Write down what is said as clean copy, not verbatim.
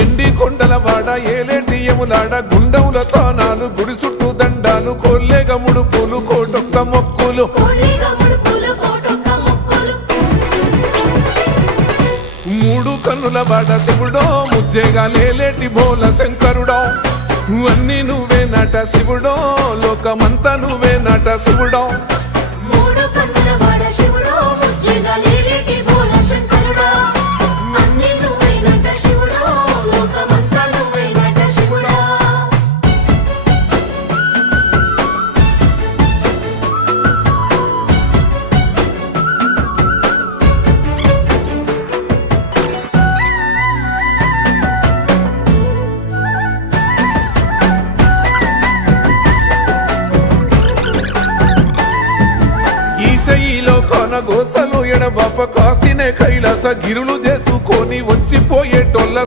ఎండి కొండల వాడ ఏలేటి యములాడ గుండముల తానాలు గుడి చుట్టూ దండాలు కొల్లేగ ముడుపులు కోటొక్క మొక్కులు మూడు కన్నుల వాడ శివుడో ముజ్జేగా లేలేటి బోల శంకరుడో అన్నీ నువ్వే నట శివుడో లోకమంతా నువ్వే నట శివుడో ఈశయిలో కొనగోసలు ఎడబాప కాసినే కైలాస గిరులు చేసుకొని వచ్చిపోయేటోళ్ళ